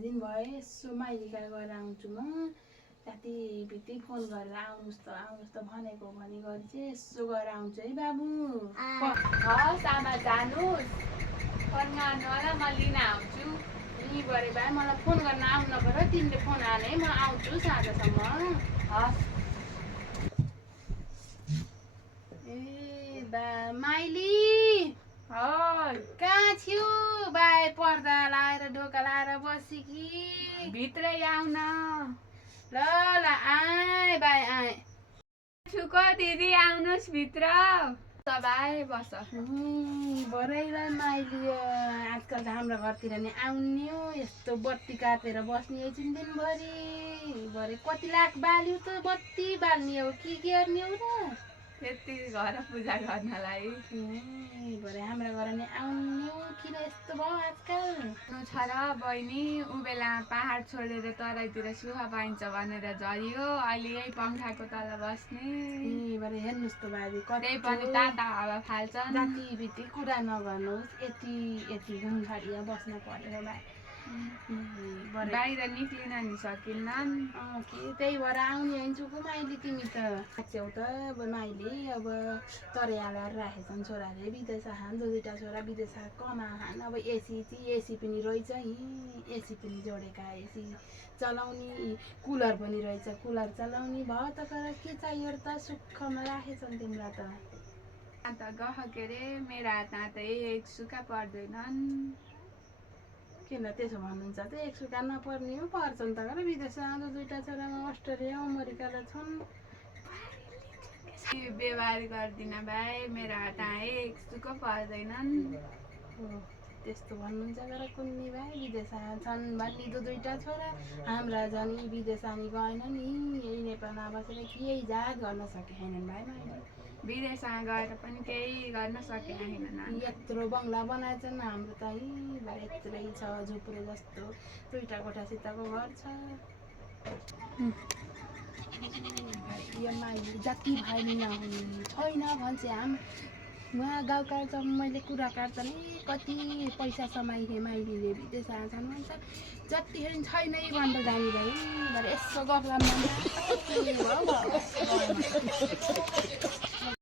दिन भयो यसो माइलीका गएर आउँछु म राति बित्ति फोन गरेर आउनुहोस् त भनेको भने गरी चाहिँ यसो गएर आउँछु है बाबु हस् आमा जानुहोस् फोन गर्नु होला म लिन आउँछु नि गरे भाइ मलाई फोन गर्न आउनु पर्यो तिमीले फोन हाने म आउँछु साँझसम्म हस् ए बा माइली हस् कहाँ छिउ बाई पर्दा लाएर ढोका लाएर बसी कि भित्रै आउन ल ल आए बाई आए छुको दिदी आउनुहोस् भित्र सबै बस भरै बाई माइली आजकल त हाम्रो घरतिर नि आउने हो यस्तो बत्ती काटेर बस्ने एकछिन दिनभरि भरे कति लाख बाल्यो त बत्ती बाल्ने हो के गर्ने हो र यति घर पूजा गर्नलाई भरे हाम्रो घर नि आउने हो किन यस्तो भयो आजकल छ र बहिनी ऊ बेला पहाड छोडेर तराईतिर सुखा पाइन्छ भनेर झरियो अहिले यही पङ्खाको तल बस्ने भरे हेर्नुहोस् त बाबी त्यही पनि ताता हावा फाल्छन् जाति बित्ति कुरा नगर्नुहोस् यति घुमघाडिया बस्न पर्यो बाई बाहिर निक्लिन नि सकिन्नन् त्यही भएर आउने हिँड्छु को माइली तिमी त साँच्यौ त अब माइली अब तरे हालेर राखेछन् छोराले विदेश खान दुईवटा छोरा विदेश कमा खान अब एसी पनि रहेछ एसी पनि जोडेका एसी चलाउने कुलर पनि रहेछ कुलर चलाउने भयो त तर के चाहियो र त सुखमा राखेछन् तिमीलाई त गह के अरे मेरो हातमा त एक सुक्खा पर्दैनन् किन त्यसो भन्नुहुन्छ त एक सुक्खा नपर्ने हो पर्छन् त गएर विदेश आउँदा दुईवटा छोरामा अस्ट्रेलिया अमेरिकामा छन् व्यवहार गर्दिन भाइ मेरो हातमा एक सुक्खा पर्दैनन् त्यस्तो भन्नुहुन्छ गएर कुन्नी भाइ विदेश छन् भन्ने दुईवटा छोरा हाम्रा झन् विदेश आनी गएन नि यही नेपालमा बसेर केही जात गर्न सकेनन् भाइ मैले विदेशमा गएर पनि केही गर्न सकेका छैनन् यत्रो बङ्गला बनाएछन् हाम्रो त यत्रै छ झुप्रो जस्तो दुईवटा कोठासितको घर छ यो माइली जति भए नि नहुने छैन भन्छ उहाँ गाउँ काट्छ मैले कुरा काट्छ नि कति पैसा समाइदिएँ माइलीले विदेश आएछन् भन्छ जतिखेर छैन भनेर जाने भाइ भरे यसो गफ